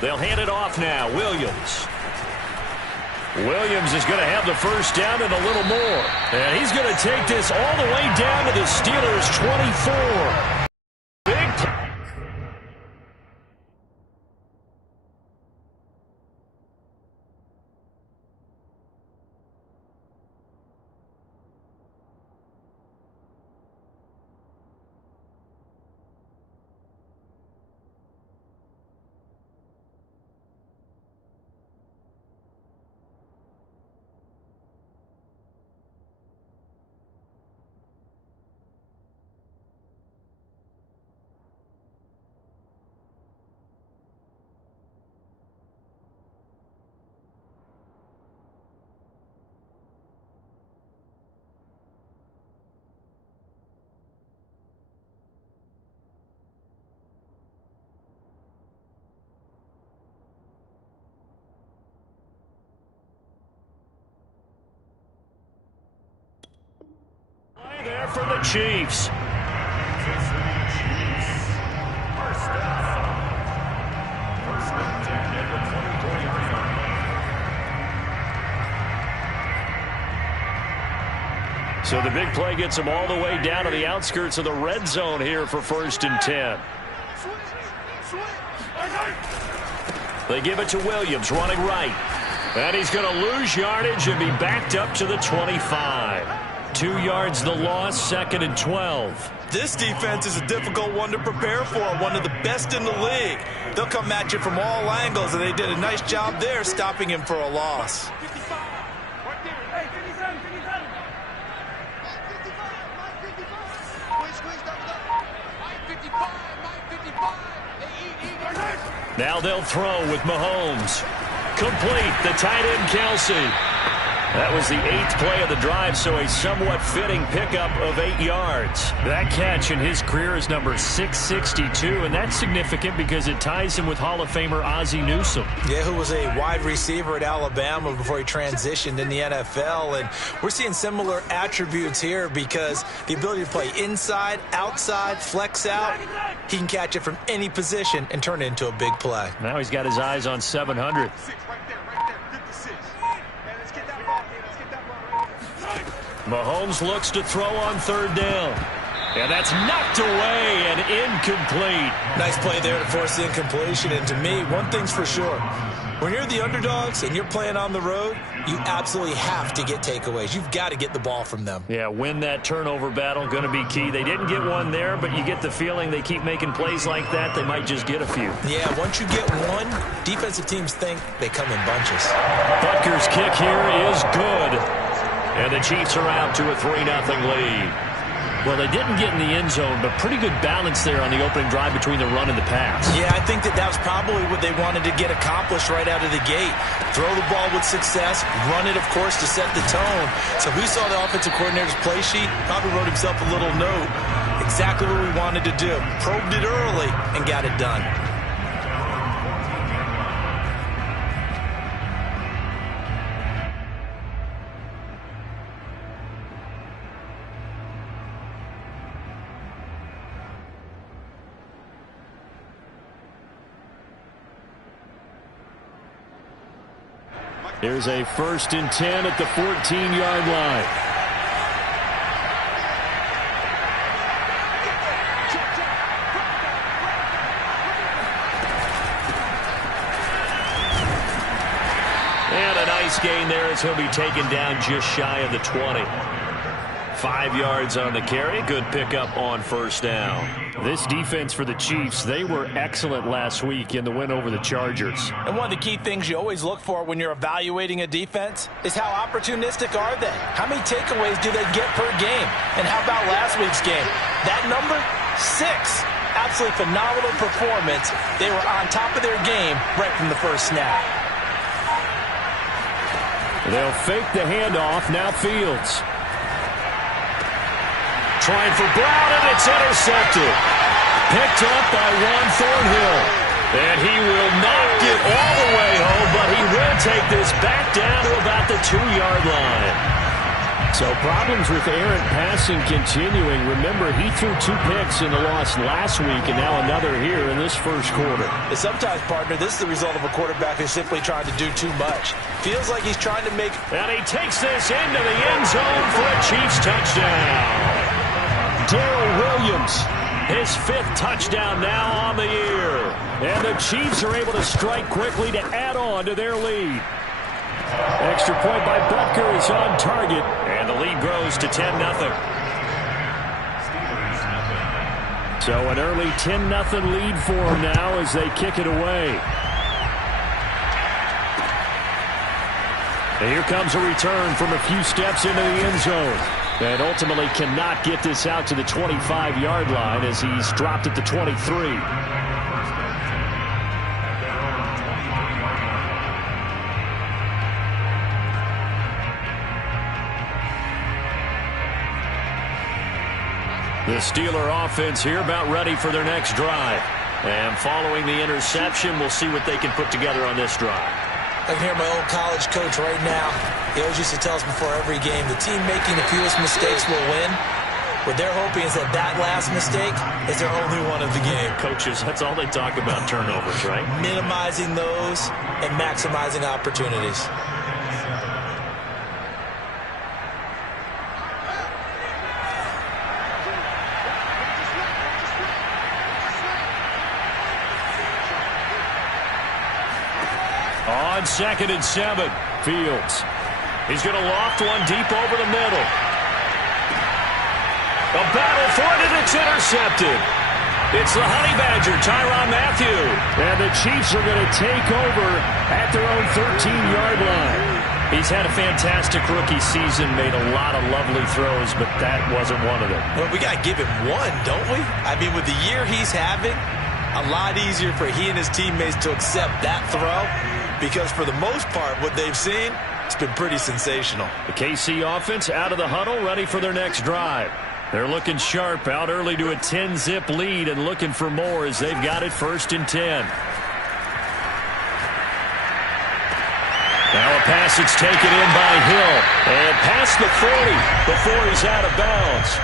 They'll hand it off now. Williams. Williams is going to have the first down and a little more. And he's going to take this all the way down to the Steelers' 24. Big play. There for the Chiefs. So the big play gets them all the way down to the outskirts of the red zone here for 1st and 10. They give it to Williams, running right. And he's going to lose yardage and be backed up to the 25. 2 yards the loss, 2nd and 12. This defense is a difficult one to prepare for, one of the best in the league. They'll come at you from all angles, and they did a nice job there stopping him for a loss. Now they'll throw with Mahomes. Complete, the tight end Kelsey. That was the 8th play of the drive, so a somewhat fitting pickup of 8 yards. That catch in his career is number 662, and that's significant because it ties him with Hall of Famer Ozzie Newsome. Yeah, who was a wide receiver at Alabama before he transitioned in the NFL. And we're seeing similar attributes here because the ability to play inside, outside, flex out, he can catch it from any position and turn it into a big play. Now he's got his eyes on 700. Mahomes looks to throw on 3rd down. And that's knocked away and incomplete. Nice play there to force the incompletion. And to me, one thing's for sure. When you're the underdogs and you're playing on the road, you absolutely have to get takeaways. You've got to get the ball from them. Yeah, win that turnover battle, going to be key. They didn't get one there, but you get the feeling they keep making plays like that, they might just get a few. Yeah, once you get one, defensive teams think they come in bunches. Butker's kick here is good. And the Chiefs are out to a 3-0 lead. Well, they didn't get in the end zone, but pretty good balance there on the opening drive between the run and the pass. Yeah, I think that was probably what they wanted to get accomplished right out of the gate. Throw the ball with success, run it, of course, to set the tone. So we saw the offensive coordinator's play sheet, probably wrote himself a little note. Exactly what we wanted to do. Probed it early and got it done. Here's a 1st and 10 at the 14-yard line. And a nice gain there as he'll be taken down just shy of the 20. 5 yards on the carry. Good pickup on 1st down. This defense for the Chiefs, they were excellent last week in the win over the Chargers. And one of the key things you always look for when you're evaluating a defense is how opportunistic are they? How many takeaways do they get per game? And how about last week's game? That number, 6. Absolutely phenomenal performance. They were on top of their game right from the first snap. They'll fake the handoff. Now Fields. Trying for Brown, and it's intercepted. Picked up by Juan Thornhill. And he will not get all the way home, but he will take this back down to about the 2-yard line. So problems with errant passing continuing. Remember, he threw 2 picks in the loss last week, and now another here in this first quarter. And sometimes, partner, this is the result of a quarterback who's simply trying to do too much. Feels like he's trying to make... And he takes this into the end zone for a Chiefs touchdown. Darrell Williams, his 5th touchdown now on the year. And the Chiefs are able to strike quickly to add on to their lead. Extra point by Butker is on target, and the lead grows to 10-0. So an early 10-0 lead for them now as they kick it away. And here comes a return from a few steps into the end zone. And ultimately cannot get this out to the 25-yard line as he's dropped at the 23. The Steeler offense here about ready for their next drive. And following the interception, we'll see what they can put together on this drive. I can hear my old college coach right now. He always used to tell us before every game, the team making the fewest mistakes will win. What they're hoping is that that last mistake is their only one of the game. Coaches, that's all they talk about, turnovers, right? Minimizing those and maximizing opportunities. On 2nd and 7, Fields. He's going to loft one deep over the middle. A battle for it, and it's intercepted. It's the Honey Badger, Tyrann Mathieu. And the Chiefs are going to take over at their own 13-yard line. He's had a fantastic rookie season, made a lot of lovely throws, but that wasn't one of them. Well, we got to give him one, don't we? I mean, with the year he's having, a lot easier for he and his teammates to accept that throw. Because for the most part, what they've seen, it's been pretty sensational. The KC offense out of the huddle, ready for their next drive. They're looking sharp, out early to a 10-zip lead and looking for more as they've got it 1st and 10. Now a pass that's taken in by Hill. And past the 40 before he's out of bounds.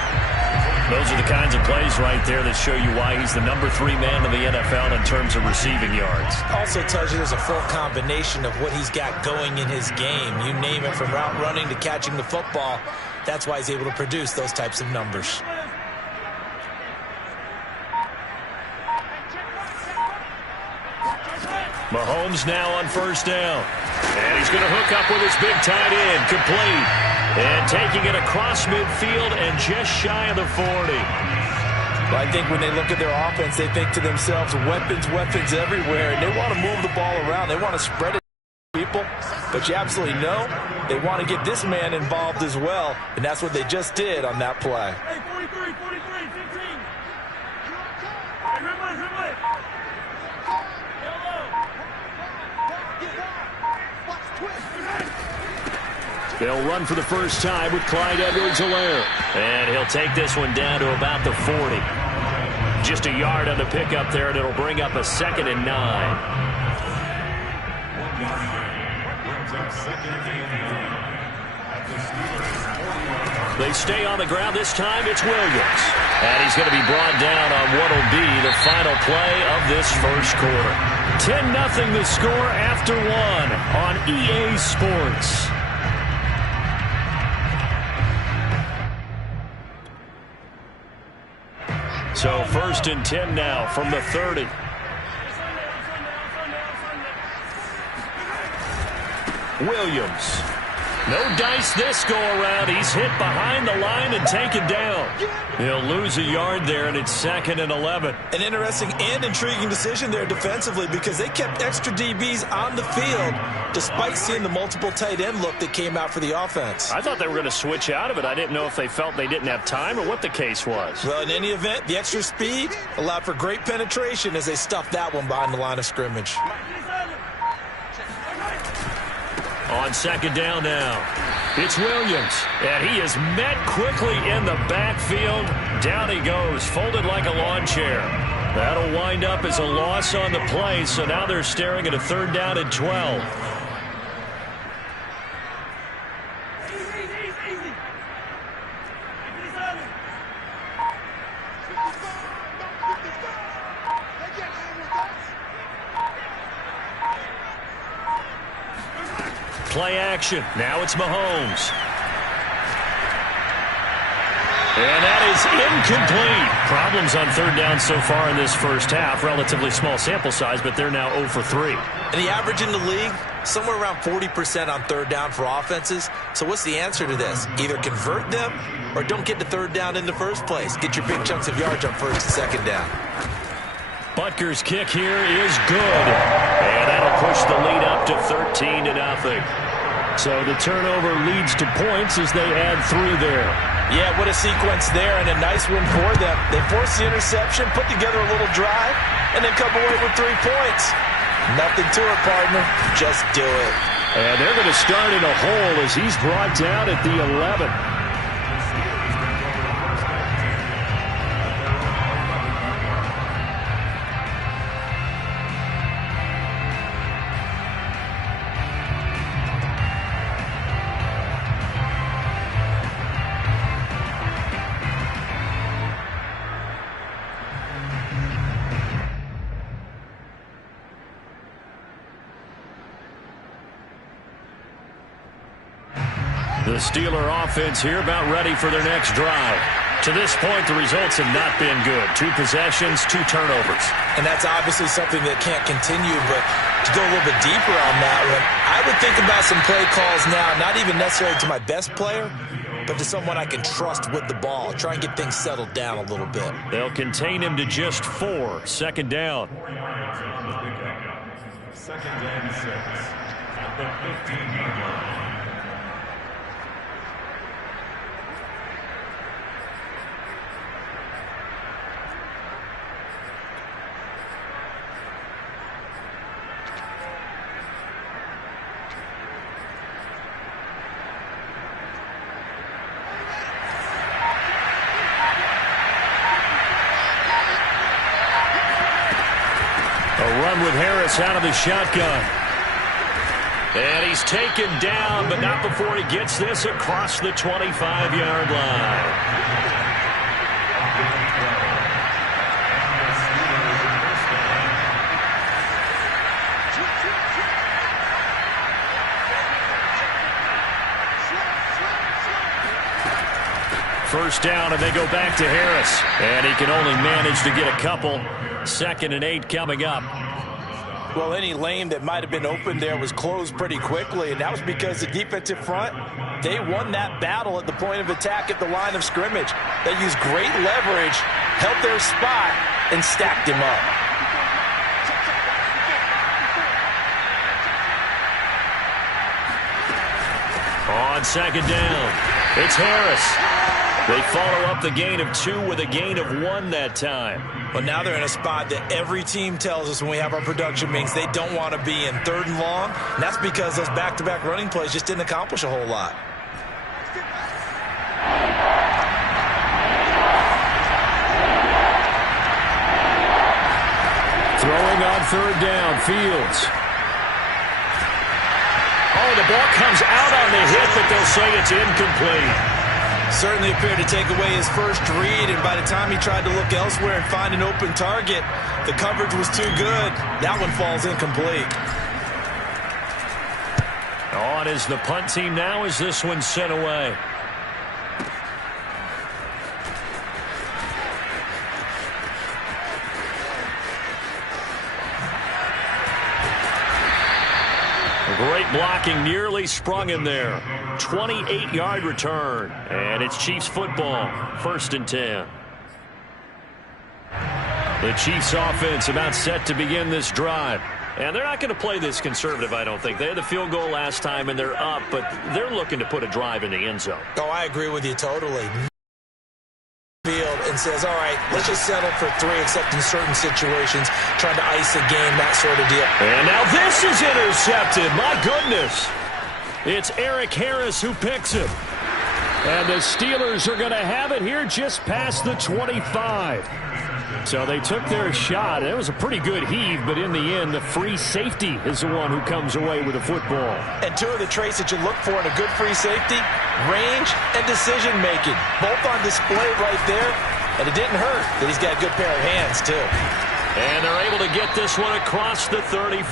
Those are the kinds of plays right there that show you why he's the number 3 man in the NFL in terms of receiving yards. Also tells you there's a full combination of what he's got going in his game. You name it, from route running to catching the football. That's why he's able to produce those types of numbers. Mahomes now on 1st down. And he's going to hook up with his big tight end, complete. And taking it across midfield and just shy of the 40. Well, I think when they look at their offense, they think to themselves, weapons, weapons everywhere. And they want to move the ball around. They want to spread it to people. But you absolutely know they want to get this man involved as well. And that's what they just did on that play. Hey, 43, 15. They'll run for the first time with Clyde Edwards-Helaire. And he'll take this one down to about the 40. Just a yard on the pickup there, and it'll bring up a 2nd and 9. They stay on the ground. This time it's Williams. And he's going to be brought down on what will be the final play of this first quarter. 10-0 the score after 1 on EA Sports. So 1st and 10 now from the 30. Williams. No dice this go around. He's hit behind the line and taken down. He'll lose a yard there, and it's 2nd and 11. An interesting and intriguing decision there defensively, because they kept extra DBs on the field despite seeing the multiple tight end look that came out for the offense. I thought they were going to switch out of it. I didn't know if they felt they didn't have time or what the case was. Well, in any event, the extra speed allowed for great penetration as they stuffed that one behind the line of scrimmage. On 2nd down now, it's Williams, and he is met quickly in the backfield. Down he goes, folded like a lawn chair. That'll wind up as a loss on the play, so now they're staring at a 3rd down and 12. play action. Now it's Mahomes. And that is incomplete. Problems on third down so far in this first half. Relatively small sample size, but they're now 0 for 3. And the average in the league, somewhere around 40% on third down for offenses. So what's the answer to this? Either convert them or don't get to third down in the first place. Get your big chunks of yards on first and second down. Butker's kick here is good. And that'll push the lead up to 13-0. So the turnover leads to points as they add 3 there. Yeah, what a sequence there, and a nice win for them. They forced the interception, put together a little drive, and then come away with 3 points. Nothing to it, partner. Just do it. And they're going to start in a hole as he's brought down at the 11. The Steeler offense here about ready for their next drive. To this point, the results have not been good. 2 possessions, 2 turnovers. And that's obviously something that can't continue, but to go a little bit deeper on that one, I would think about some play calls now, not even necessarily to my best player, but to someone I can trust with the ball. Try and get things settled down a little bit. They'll contain him to just 4. Second down. Second and 6 at the 15-yard line. With Harris out of the shotgun. And he's taken down, but not before he gets this across the 25-yard line. First down, and they go back to Harris. And he can only manage to get a couple. 2nd and 8 coming up. Well, any lane that might have been open there was closed pretty quickly, and that was because the defensive front, they won that battle at the point of attack at the line of scrimmage. They used great leverage, held their spot, and stacked him up. On second down, it's Harris. They follow up the gain of 2 with a gain of 1 that time. But now they're in a spot that every team tells us when we have our production meetings they don't want to be in. 3rd and long, and that's because those back-to-back running plays just didn't accomplish a whole lot. Throwing on 3rd down, Fields. Oh, the ball comes out on the hit, but they'll say it's incomplete. Certainly appeared to take away his first read, and by the time he tried to look elsewhere and find an open target, the coverage was too good. That one falls incomplete. On is the punt team now as this one's sent away. Great blocking, nearly sprung him there. 28-yard return, and it's Chiefs football, 1st and 10. The Chiefs offense about set to begin this drive. And they're not going to play this conservative, I don't think. They had the field goal last time, and they're up, but they're looking to put a drive in the end zone. Oh, I agree with you totally. Field and says, all right, let's just settle for 3, except in certain situations, trying to ice a game, that sort of deal. And now this is intercepted. My goodness. It's Eric Harris who picks him. And the Steelers are going to have it here just past the 25. So they took their shot. It was a pretty good heave, but in the end, the free safety is the one who comes away with the football. And 2 of the traits that you look for in a good free safety, range and decision-making. Both on display right there, and it didn't hurt that he's got a good pair of hands, too. And they're able to get this one across the 35.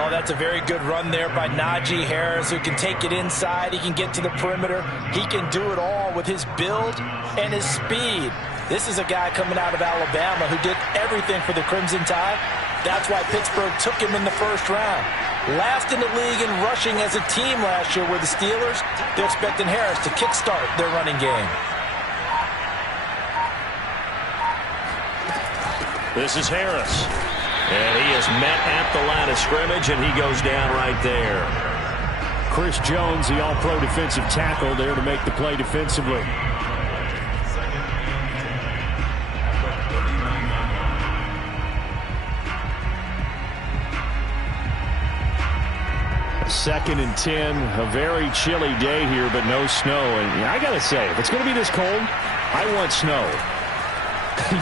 Oh, Oh, that's a very good run there by Najee Harris, who can take it inside. He can get to the perimeter. He can do it all with his build and his speed. This is a guy coming out of Alabama who did everything for the Crimson Tide. That's why Pittsburgh took him in the first round. Last in the league in rushing as a team last year were the Steelers. They're expecting Harris to kickstart their running game. This is Harris. And he is met at the line of scrimmage, and he goes down right there. Chris Jones, the all-pro defensive tackle, there to make the play defensively. Second and 10, a very chilly day here, but no snow. And I got to say, if it's going to be this cold, I want snow.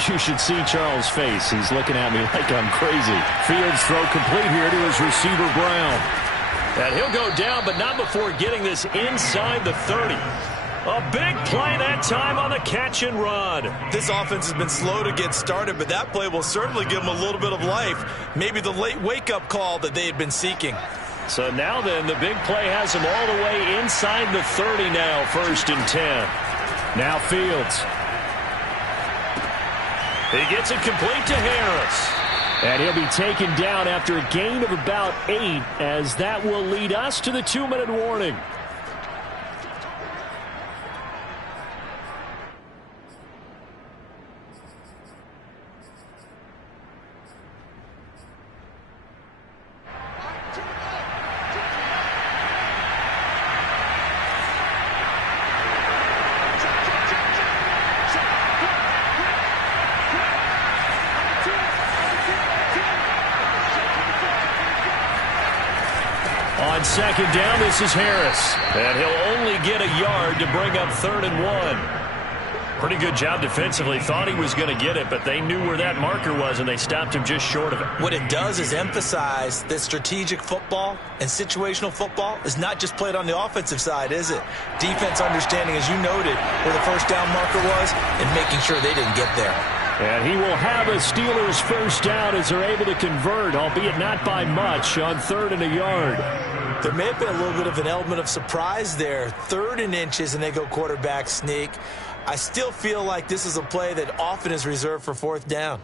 You should see Charles' face. He's looking at me like I'm crazy. Fields throw complete here to his receiver, Brown. And he'll go down, but not before getting this inside the 30. A big play that time on the catch and run. This offense has been slow to get started, but that play will certainly give them a little bit of life. Maybe the late wake-up call that they had been seeking. So now then, the big play has him all the way inside the 30 now, 1st and 10. Now Fields. He gets it complete to Harris. And he'll be taken down after a gain of about 8, as that will lead us to the 2-minute warning. On 2nd down, this is Harris. And he'll only get a yard to bring up 3rd and 1. Pretty good job defensively. Thought he was going to get it, but they knew where that marker was, and they stopped him just short of it. What it does is emphasize that strategic football and situational football is not just played on the offensive side, is it? Defense understanding, as you noted, where the first down marker was and making sure they didn't get there. And he will have a Steelers first down as they're able to convert, albeit not by much, on 3rd and a yard. There may have been a little bit of an element of surprise there. 3rd and inches, and they go quarterback sneak. I still feel like this is a play that often is reserved for 4th down.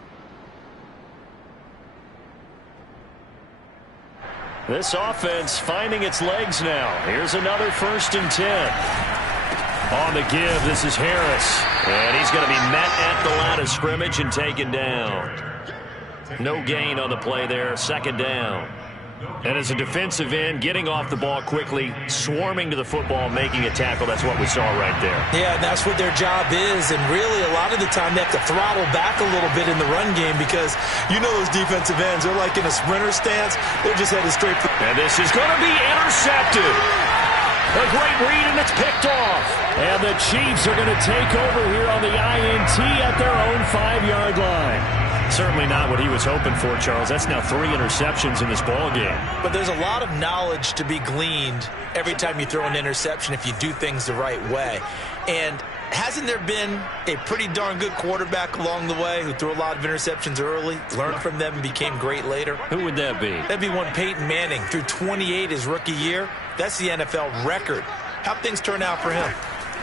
This offense finding its legs now. Here's another 1st and 10. On the give, this is Harris. And he's going to be met at the line of scrimmage and taken down. No gain on the play there, 2nd down. And as a defensive end, getting off the ball quickly, swarming to the football, making a tackle, that's what we saw right there. Yeah, and that's what their job is. And really, a lot of the time, they have to throttle back a little bit in the run game because you know those defensive ends, they're like in a sprinter stance. They're just headed straight for. And this is going to be intercepted. A great read, and it's picked off. And the Chiefs are going to take over here on the INT at their own 5-yard line. Certainly not what he was hoping for, Charles. That's now 3 interceptions in this ball game. But there's a lot of knowledge to be gleaned every time you throw an interception if you do things the right way. And hasn't there been a pretty darn good quarterback along the way who threw a lot of interceptions early, learned from them, and became great later? Who would that be? That'd be one Peyton Manning. Threw 28 his rookie year. That's the NFL record. How'd things turn out for him?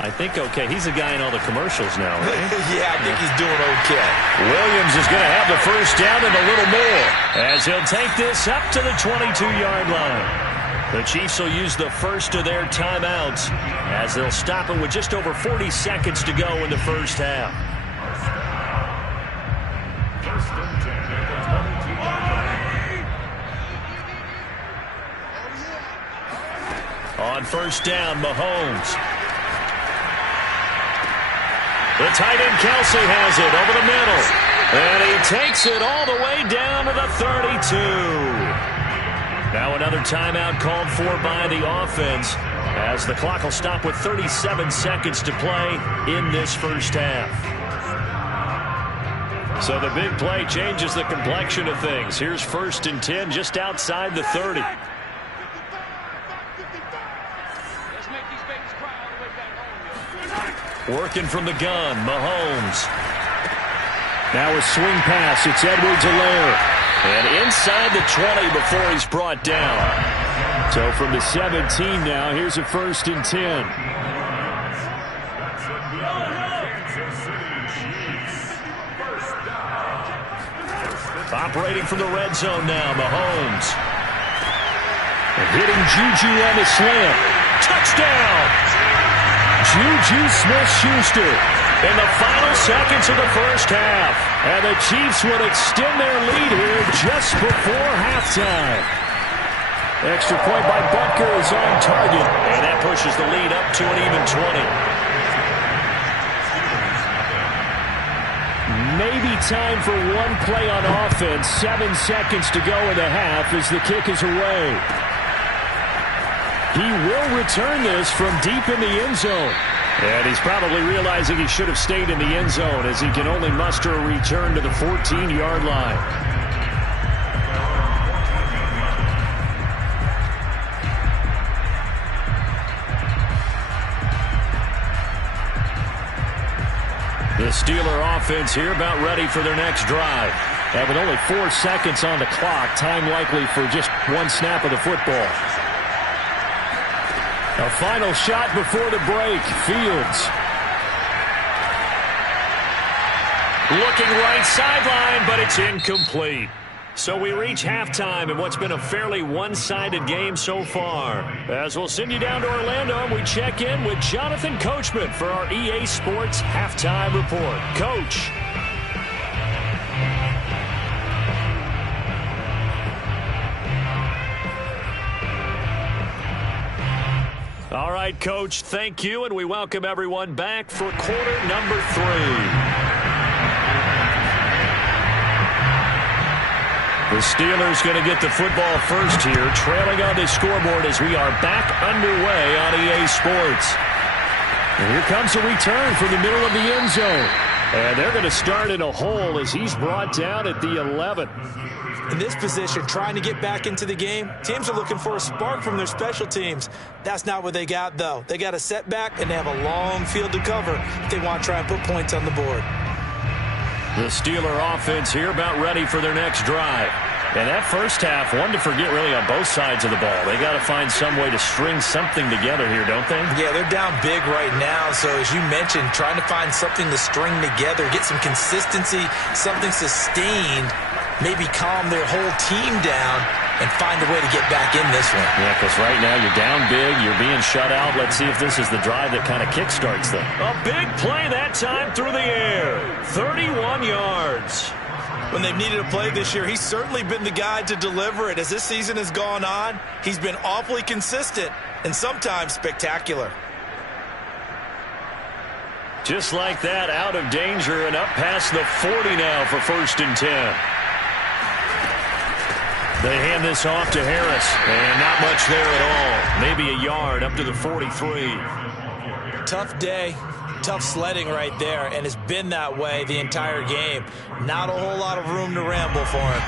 I think okay. He's a guy in all the commercials now, right? Yeah, I think he's doing okay. Williams is going to have the first down and a little more as he'll take this up to the 22-yard line. The Chiefs will use the first of their timeouts as they'll stop it with just over 40 seconds to go in the first half. On 1st down, Mahomes. The tight end Kelsey has it over the middle. And he takes it all the way down to the 32. Now another timeout called for by the offense as the clock will stop with 37 seconds to play in this first half. So the big play changes the complexion of things. Here's 1st and 10 just outside the 30. Working from the gun, Mahomes. Now a swing pass. It's Edwards-Helaire. And inside the 20 before he's brought down. So from the 17 now, here's a 1st and 10. Operating from the red zone now, Mahomes. Hitting Juju on the slant. Touchdown! Juju Smith-Schuster. In the final seconds of the first half. And the Chiefs would extend their lead here just before halftime. Extra point by Butker is on target. And that pushes the lead up to an even 20. Maybe time for one play on offense. 7 seconds to go in the half as the kick is away. He will return this from deep in the end zone. And he's probably realizing he should have stayed in the end zone as he can only muster a return to the 14-yard line. The Steeler offense here about ready for their next drive. And with only 4 seconds on the clock, time likely for just one snap of the football. A final shot before the break. Fields. Looking right sideline, but it's incomplete. So we reach halftime in what's been a fairly one-sided game so far. As we'll send you down to Orlando, and we check in with Jonathan Coachman for our EA Sports Halftime Report. Coach. All right, Coach, thank you, and we welcome everyone back for quarter number 3. The Steelers going to get the football first here, trailing on the scoreboard as we are back underway on EA Sports. And here comes a return from the middle of the end zone. And they're going to start in a hole as he's brought down at the 11. In this position, trying to get back into the game, teams are looking for a spark from their special teams. That's not what they got, though. They got a setback, and they have a long field to cover if they want to try and put points on the board. The Steeler offense here about ready for their next drive. And that first half, one to forget really on both sides of the ball. They got to find some way to string something together here, don't they? Yeah, they're down big right now. So as you mentioned, trying to find something to string together, get some consistency, something sustained, maybe calm their whole team down and find a way to get back in this one. Yeah, because right now you're down big, you're being shut out. Let's see if this is the drive that kind of kickstarts them. A big play that time through the air. 31 yards. When they've needed a play this year, he's certainly been the guy to deliver it. As this season has gone on, he's been awfully consistent and sometimes spectacular. Just like that, out of danger and up past the 40 now for 1st and 10. They hand this off to Harris, and not much there at all. Maybe a yard up to the 43. Tough day, tough sledding right there, and it's been that way the entire game. Not a whole lot of room to ramble for him.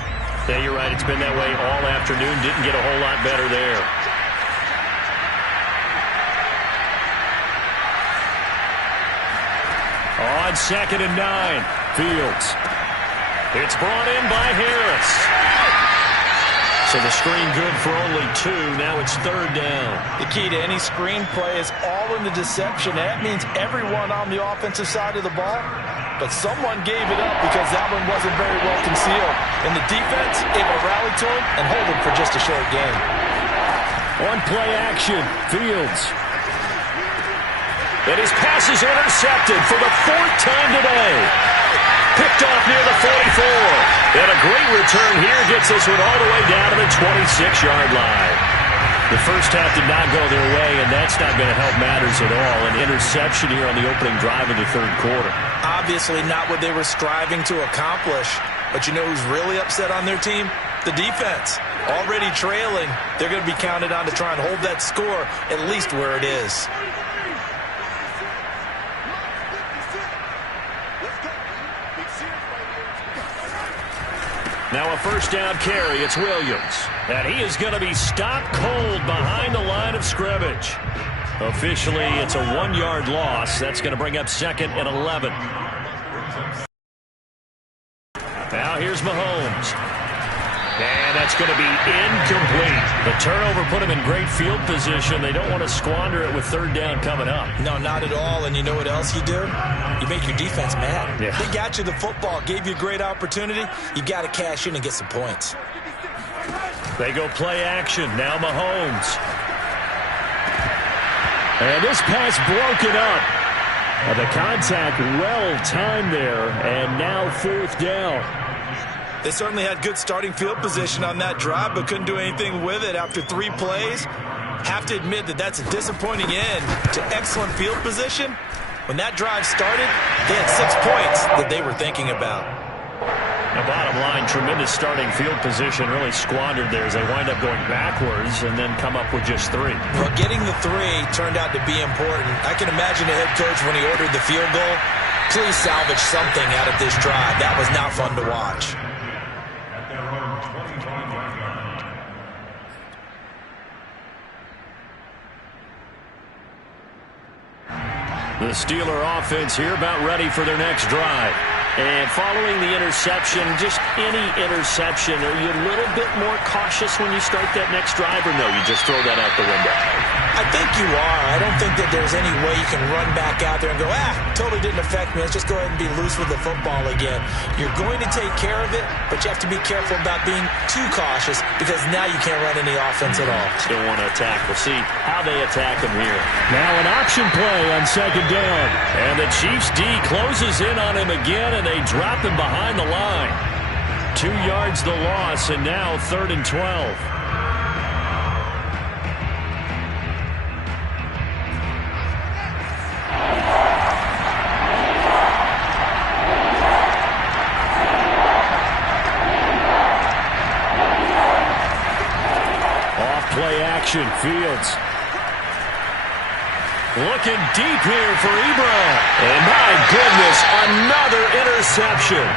Yeah, you're right. It's been that way all afternoon. Didn't get a whole lot better there. On 2nd and 9, Fields. It's brought in by Harris. So the screen good for only 2. Now it's 3rd down. The key to any screen play is all in the deception. That means everyone on the offensive side of the ball. But someone gave it up because that one wasn't very well concealed. And the defense able to rally to him and hold him for just a short game. On play action, Fields. And his pass is intercepted for the 4th time today. Picked off near the 44. And a great return here gets this one all the way down to the 26-yard line. The first half did not go their way, and that's not going to help matters at all. An interception here on the opening drive of the 3rd quarter. Obviously not what they were striving to accomplish. But you know who's really upset on their team? The defense. Already trailing. They're going to be counted on to try and hold that score at least where it is. Now a 1st down carry. It's Williams. And he is going to be stopped cold behind the line of scrimmage. Officially, it's a 1-yard loss. That's going to bring up 2nd and 11. Now here's Mahomes. that's going to be incomplete. The turnover put them in great field position. They don't want to squander it with third down coming up. No, not at all. And you know what else you do? You make your defense mad. Yeah. They got you the football, gave you a great opportunity. You got to cash in and get some points. They go play action. Now Mahomes. And this pass broken up. The contact well-timed there, and now fourth down. They certainly had good starting field position on that drive, but couldn't do anything with it after 3 plays. Have to admit that that's a disappointing end to excellent field position. When that drive started, they had 6 points that they were thinking about. The bottom line, tremendous starting field position, really squandered there as they wind up going backwards and then come up with just 3. Well, getting the 3 turned out to be important. I can imagine the head coach when he ordered the field goal. Please salvage something out of this drive. That was not fun to watch. At their own 25-yard line. The Steeler offense here about ready for their next drive. And following the interception, just any interception, are you a little bit more cautious when you start that next drive, or no, you just throw that out the window? I think you are. I don't think that there's any way you can run back out there and go, totally didn't affect me. Let's just go ahead and be loose with the football again. You're going to take care of it, but you have to be careful about being too cautious because now you can't run any offense at all. Still want to attack. We'll see how they attack them here. Now an option play on second down. And the Chiefs D closes in on him again, and they drop him behind the line. 2 yards the loss, and now 3rd and 12. Play action, Fields. Looking deep here for Ebron. And my goodness, another interception.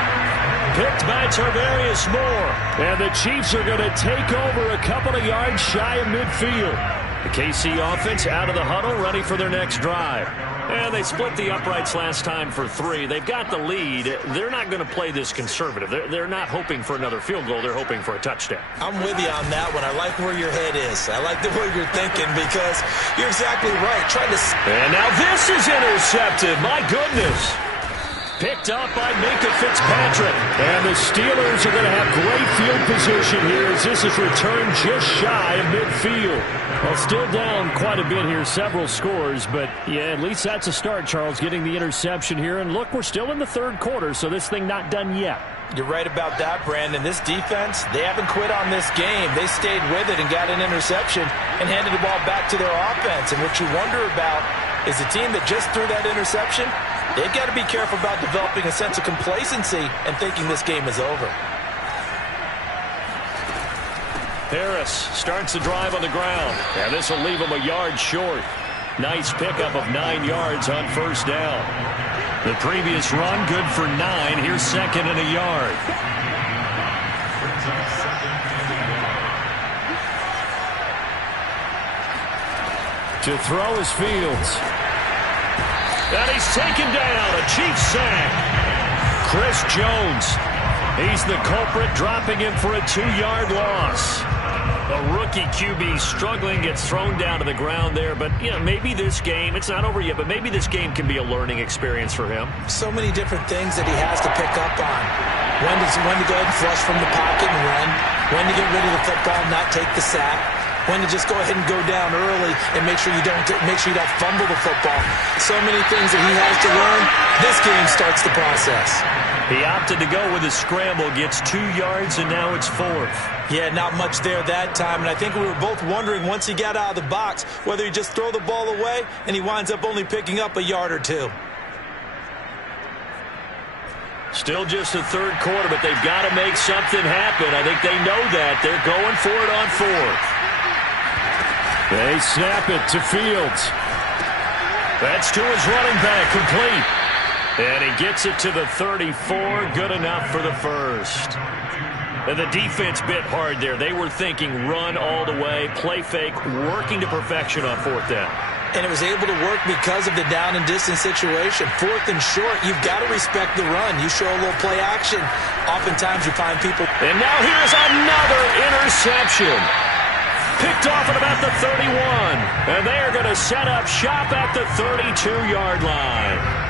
Picked by Tarvarius Moore. And the Chiefs are going to take over a couple of yards shy of midfield. The KC offense out of the huddle, ready for their next drive. And they split the uprights last time for 3. They've got the lead. They're not going to play this conservative. They're not hoping for another field goal. They're hoping for a touchdown. I'm with you on that one. I like where your head is. I like the way you're thinking because you're exactly right. And now this is intercepted. My goodness. Picked up by Minka Fitzpatrick. And the Steelers are going to have great field position here as this is returned just shy of midfield. Well, still down quite a bit here, several scores, but yeah, at least that's a start, Charles, getting the interception here. And look, we're still in the 3rd quarter, so this thing not done yet. You're right about that, Brandon. This defense, they haven't quit on this game. They stayed with it and got an interception and handed the ball back to their offense. And what you wonder about is the team that just threw that interception, they've got to be careful about developing a sense of complacency and thinking this game is over. Harris starts the drive on the ground. And this will leave him a yard short. Nice pickup of 9 yards on 1st down. The previous run, good for 9. Here's 2nd and a yard. To throw is Fields. And he's taken down. A Chiefs sack. Chris Jones. He's the culprit, dropping him for a 2-yard loss. A rookie QB struggling, gets thrown down to the ground there. But, you know, maybe this game, it's not over yet, but maybe this game can be a learning experience for him. So many different things that he has to pick up on. When to go ahead and flush from the pocket and run. When to get rid of the football and not take the sack. When to just go ahead and go down early and make sure you don't fumble the football. So many things that he has to learn. This game starts the process. He opted to go with a scramble, gets 2 yards, and now it's 4th. Yeah, not much there that time, and I think we were both wondering once he got out of the box whether he just throw the ball away, and he winds up only picking up a yard or 2. Still just the 3rd quarter, but they've got to make something happen. I think they know that. They're going for it on 4th. They snap it to Fields. That's to his running back, complete. And he gets it to the 34, good enough for the 1st. And the defense bit hard there. They were thinking run all the way, play fake, working to perfection on 4th down. And it was able to work because of the down and distance situation. 4th and short, you've got to respect the run. You show a little play action. Oftentimes you find people. And now here's another interception. Picked off at about the 31. And they are going to set up shop at the 32-yard line.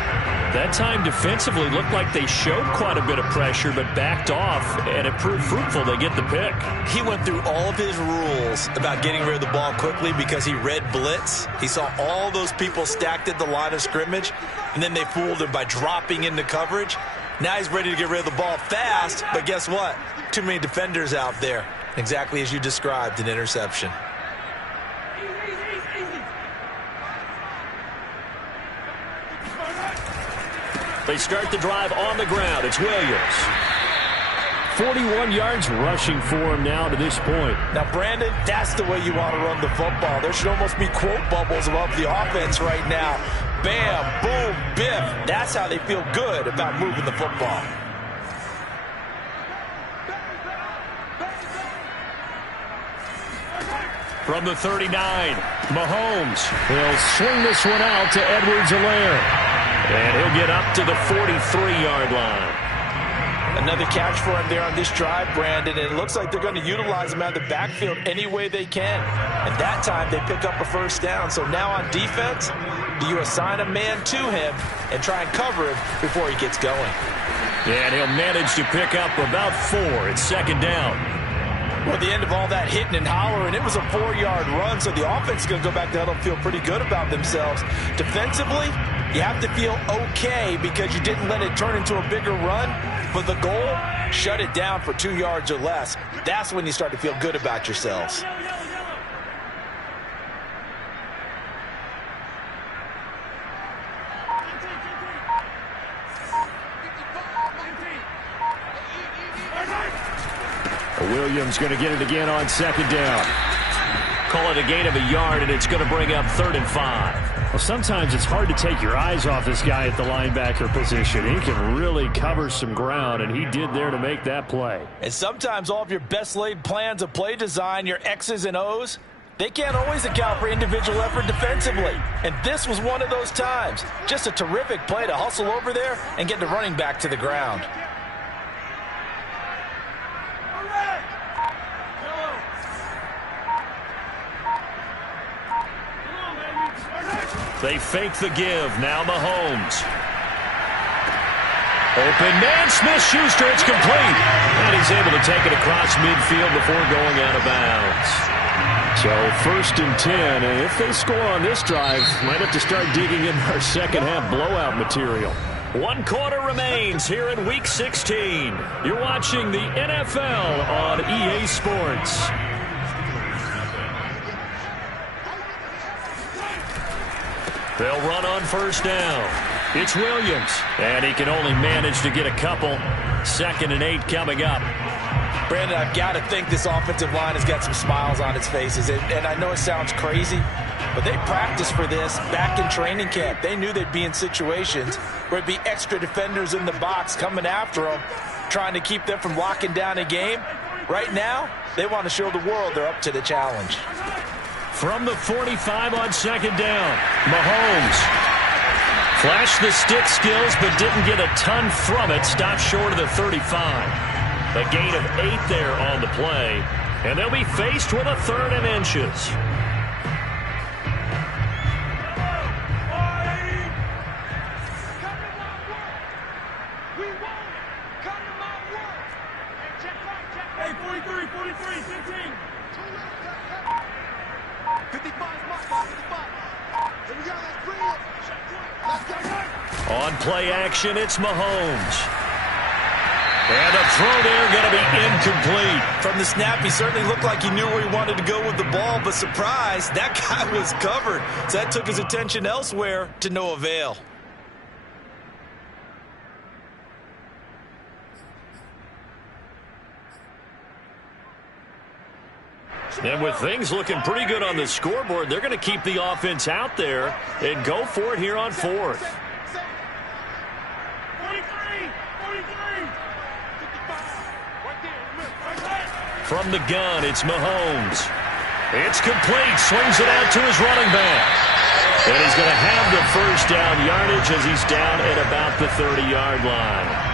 That time defensively looked like they showed quite a bit of pressure but backed off, and it proved fruitful. They get the pick. He went through all of his rules about getting rid of the ball quickly because he read blitz. He saw all those people stacked at the line of scrimmage, and then they fooled him by dropping into coverage. Now he's ready to get rid of the ball fast, but guess what? Too many defenders out there. Exactly as you described, an interception. They start the drive on the ground. It's Williams. 41 yards rushing for him now to this point. Now, Brandon, that's the way you want to run the football. There should almost be quote bubbles above the offense right now. Bam, boom, biff. That's how they feel good about moving the football. From the 39, Mahomes. He'll swing this one out to Edwards-Helaire. And he'll get up to the 43-yard line. Another catch for him there on this drive, Brandon, and it looks like they're going to utilize him out of the backfield any way they can. And that time they pick up a first down. So now on defense, do you assign a man to him and try and cover him before he gets going? And he'll manage to pick up about 4. It's second down. Well, at the end of all that hitting and hollering, it was a 4-yard run, so the offense is going to go back to huddle and feel pretty good about themselves. Defensively, you have to feel okay because you didn't let it turn into a bigger run, but the goal, shut it down for 2 yards or less. That's when you start to feel good about yourselves. Williams going to get it again on second down. Call it a gain of a yard, and it's going to bring up 3rd and 5. Well, sometimes it's hard to take your eyes off this guy at the linebacker position. He can really cover some ground, and he did there to make that play. And sometimes all of your best laid plans of play design, your X's and O's, they can't always account for individual effort defensively. And this was one of those times. Just a terrific play to hustle over there and get the running back to the ground. They fake the give. Now Mahomes. Open man, Smith-Schuster. It's complete. And he's able to take it across midfield before going out of bounds. So 1st and 10. And if they score on this drive, might have to start digging in our second half blowout material. 1 quarter remains here in Week 16. You're watching the NFL on EA Sports. They'll run on first down. It's Williams. And he can only manage to get a couple. 2nd and 8 coming up. Brandon, I've got to think this offensive line has got some smiles on its faces. And I know it sounds crazy, but they practiced for this back in training camp. They knew they'd be in situations where it'd be extra defenders in the box coming after them, trying to keep them from locking down a game. Right now, they want to show the world they're up to the challenge. From the 45 on second down, Mahomes flashed the stick skills but didn't get a ton from it. Stopped short of the 35. A gain of 8 there on the play, and they'll be faced with a 3rd and inches. On play action, it's Mahomes. And the throw there going to be incomplete. From the snap, he certainly looked like he knew where he wanted to go with the ball, but surprise, that guy was covered. So that took his attention elsewhere to no avail. And with things looking pretty good on the scoreboard, they're going to keep the offense out there and go for it here on 4th. From the gun, it's Mahomes. It's complete. Swings it out to his running back. And he's going to have the first down yardage as he's down at about the 30-yard line.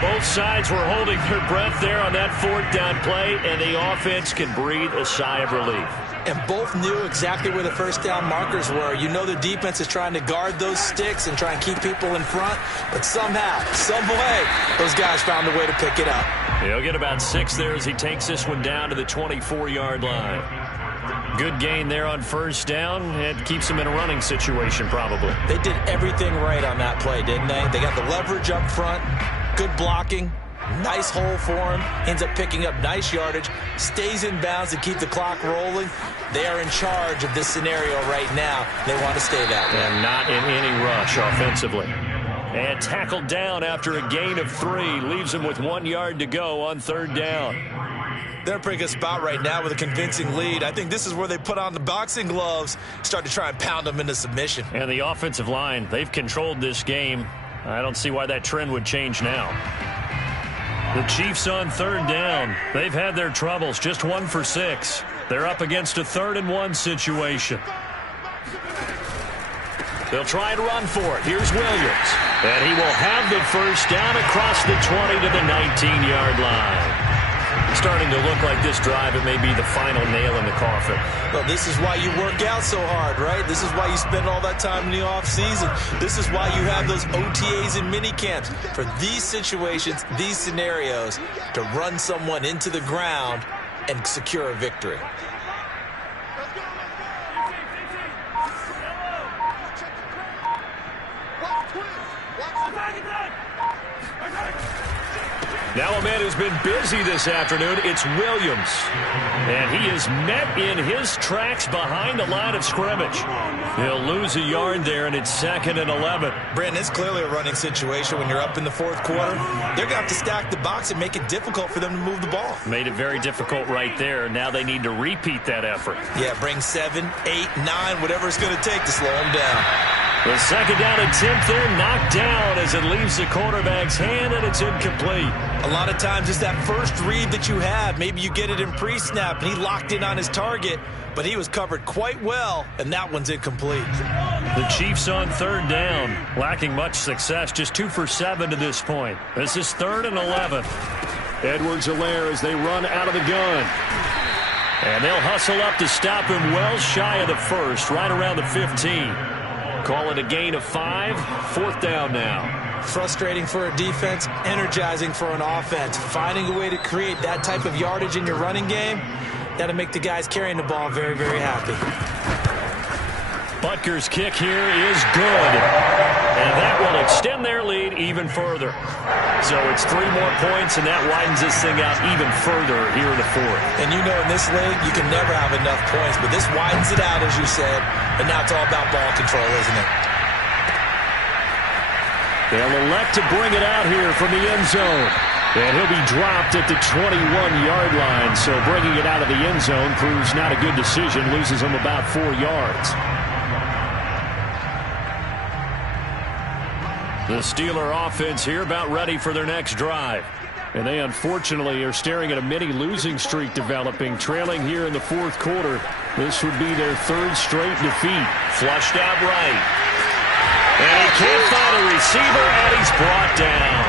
Both sides were holding their breath there on that fourth down play, and the offense can breathe a sigh of relief. And both knew exactly where the first down markers were. You know the defense is trying to guard those sticks and try and keep people in front, but somehow, some way, those guys found a way to pick it up. He'll get about 6 there as he takes this one down to the 24-yard line. Good gain there on first down. It keeps him in a running situation probably. They did everything right on that play, didn't they? They got the leverage up front, good blocking, nice hole for him, ends up picking up nice yardage, stays in bounds to keep the clock rolling. They are in charge of this scenario right now. They want to stay that way. And not in any rush offensively. And tackled down after a gain of 3. Leaves him with 1 yard to go on third down. They're in a pretty good spot right now with a convincing lead. I think this is where they put on the boxing gloves, start to try and pound them into submission. And the offensive line, they've controlled this game. I don't see why that trend would change now. The Chiefs on third down. They've had their troubles, just 1 for 6. They're up against a 3rd and 1 situation. They'll try and run for it. Here's Williams. And he will have the first down across the 20 to the 19-yard line. Starting to look like this drive, it may be the final nail in the coffin. Well, this is why you work out so hard, right? This is why you spend all that time in the offseason. This is why you have those OTAs and mini camps. For these situations, these scenarios, to run someone into the ground and secure a victory. Now a man who's been busy this afternoon, it's Williams. And he is met in his tracks behind the line of scrimmage. He'll lose a yard there, and it's 2nd and 11. Brandon, it's clearly a running situation when you're up in the 4th quarter. They're going to have to stack the box and make it difficult for them to move the ball. Made it very difficult right there. Now they need to repeat that effort. Yeah, bring 7, 8, 9, whatever it's going to take to slow them down. The second down attempt there knocked down as it leaves the quarterback's hand, and it's incomplete. A lot of times it's that first read that you have. Maybe you get it in pre-snap, and he locked in on his target, but he was covered quite well, and that one's incomplete. The Chiefs on third down, lacking much success, just 2 for 7 to this point. This is 3rd and 11. Edwards-Helaire as they run out of the gun. And they'll hustle up to stop him well shy of the first, right around the 15. Call it a gain of 5, 4th down now. Frustrating for a defense, energizing for an offense. Finding a way to create that type of yardage in your running game, that'll make the guys carrying the ball very, very happy. Butker's kick here is good. And that will extend their lead even further. So it's 3 more points, and that widens this thing out even further here in the 4th. And you know in this league, you can never have enough points, but this widens it out, as you said, and now it's all about ball control, isn't it? They'll elect to bring it out here from the end zone. And he'll be dropped at the 21-yard line, so bringing it out of the end zone proves not a good decision, loses him about 4 yards. The Steeler offense here about ready for their next drive. And they unfortunately are staring at a mini losing streak developing, trailing here in the 4th quarter. This would be their 3rd straight defeat. Flushed out right. And he can't find a receiver, and he's brought down.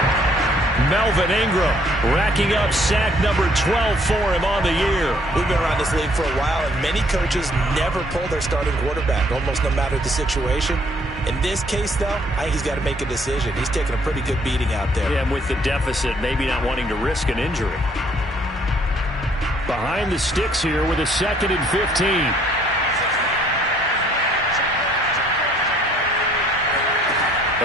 Melvin Ingram racking up sack number 12 for him on the year. We've been around this league for a while, and many coaches never pull their starting quarterback, almost no matter the situation. In this case, though, I think he's got to make a decision. He's taking a pretty good beating out there. Yeah, and with the deficit, maybe not wanting to risk an injury. Behind the sticks here with a 2nd and 15.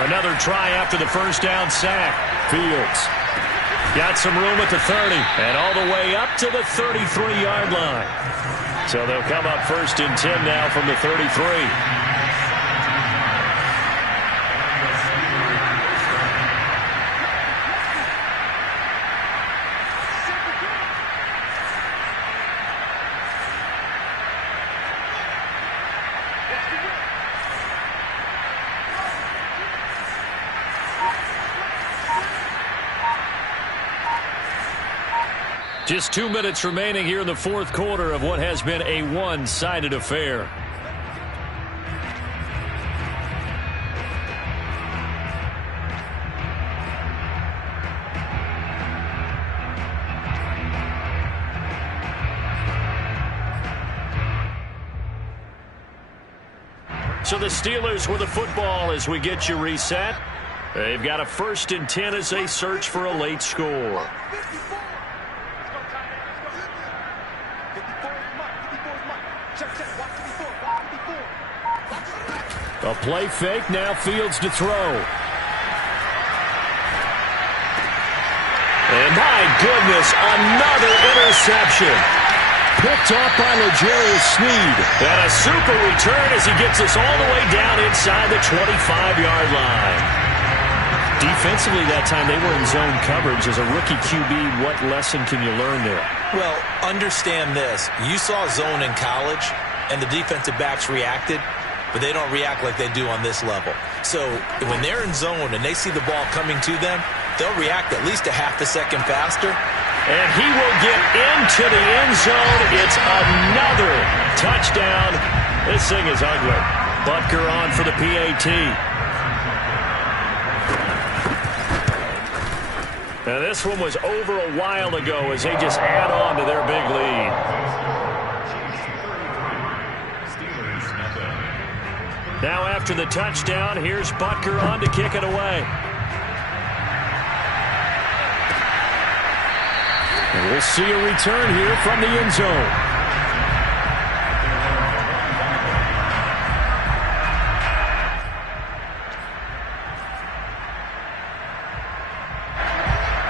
Another try after the first down sack. Fields got some room at the 30 and all the way up to the 33-yard line. So they'll come up 1st and 10 now from the 33. Just 2 minutes remaining here in the 4th quarter of what has been a one-sided affair. So the Steelers with the football as we get you reset. They've got a 1st and 10 as they search for a late score. A play fake, now Fields to throw. And my goodness, another interception. Picked off by L'Jarius Sneed. And a super return as he gets us all the way down inside the 25-yard line. Defensively that time, they were in zone coverage. As a rookie QB, what lesson can you learn there? Well, understand this. You saw zone in college, and the defensive backs reacted, but they don't react like they do on this level. So when they're in zone and they see the ball coming to them, they'll react at least a half a second faster. And he will get into the end zone. It's another touchdown. This thing is ugly. Butker on for the PAT. Now this one was over a while ago as they just add on to their big lead. Now after the touchdown, here's Butker on to kick it away. And we'll see a return here from the end zone.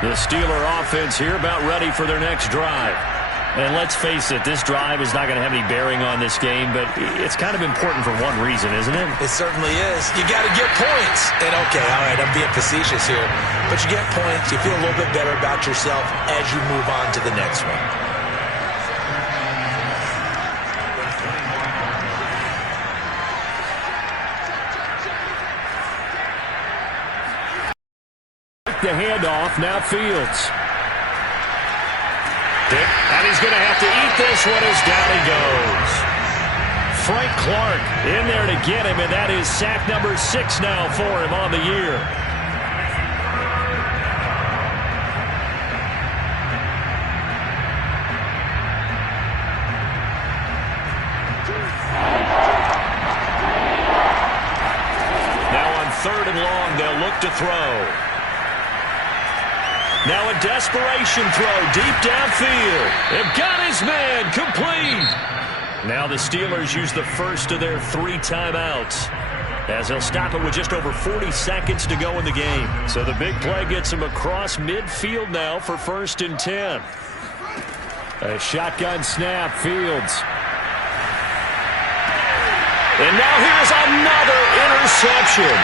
The Steeler offense here about ready for their next drive. And let's face it, this drive is not going to have any bearing on this game, but it's kind of important for one reason, isn't it? It certainly is. You got to get points. And okay, all right, I'm being facetious here, but you get points, you feel a little bit better about yourself as you move on to the next one. The handoff, now Fields. And he's going to have to eat this one as down he goes. Frank Clark in there to get him, and that is sack number 6 now for him on the year. Now on 3rd and long, they'll look to throw. Now a desperation throw deep downfield. They've got his man complete. Now the Steelers use the first of their 3 timeouts as they'll stop it with just over 40 seconds to go in the game. So the big play gets him across midfield now for 1st and 10. A shotgun snap, Fields. And now here's another interception.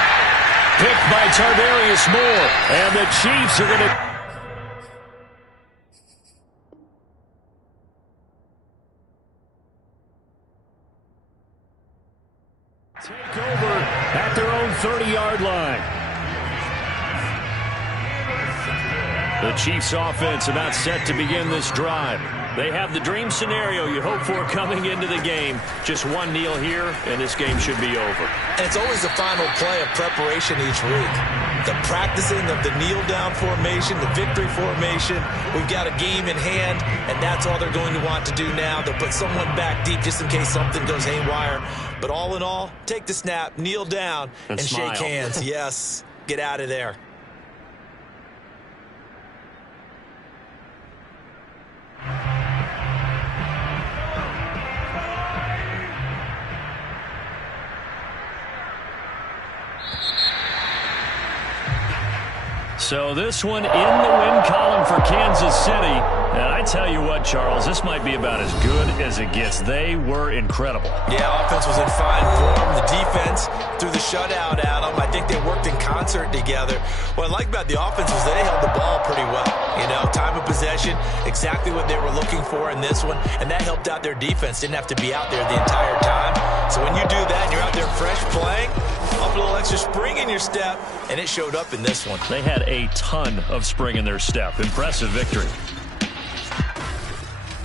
Picked by Tarvarius Moore. And the Chiefs are going to... take over at their own 30-yard line. The Chiefs offense about set to begin this drive. They have the dream scenario you hope for coming into the game. Just one kneel here, and this game should be over. And it's always the final play of preparation each week. The practicing of the kneel-down formation, the victory formation. We've got a game in hand, and that's all they're going to want to do now. They'll put someone back deep just in case something goes haywire. But all in all, take the snap, kneel down, and shake hands. Yes, get out of there. So this one in the win column for Kansas City. And I tell you what, Charles, this might be about as good as it gets. They were incredible. Yeah, offense was in fine form. The defense threw the shutout at them. I think they worked in concert together. What I like about the offense was they held the ball pretty well. You know, time of possession, exactly what they were looking for in this one. And that helped out their defense. Didn't have to be out there the entire time. So when you do that and you're out there fresh playing, up a little extra spring in your step, and it showed up in this one. They had a ton of spring in their step. Impressive victory.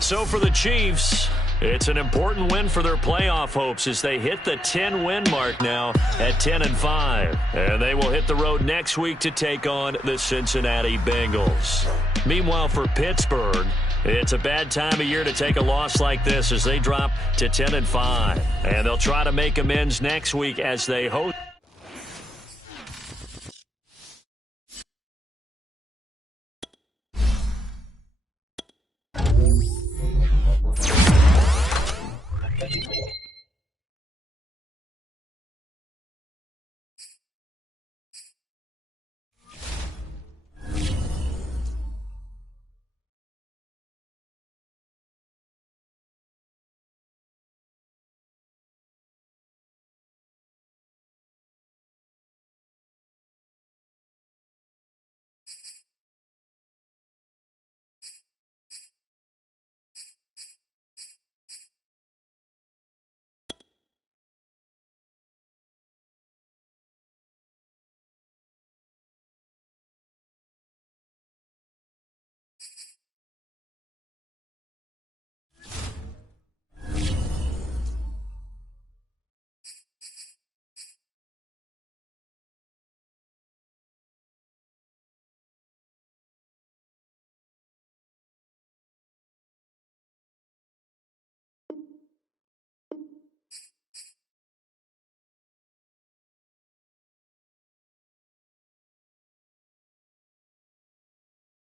So for the Chiefs, it's an important win for their playoff hopes as they hit the 10-win mark now at 10-5. And they will hit the road next week to take on the Cincinnati Bengals. Meanwhile, for Pittsburgh, It's a bad time of year to take a loss like this as they drop to 10-5. And they'll try to make amends next week as they host.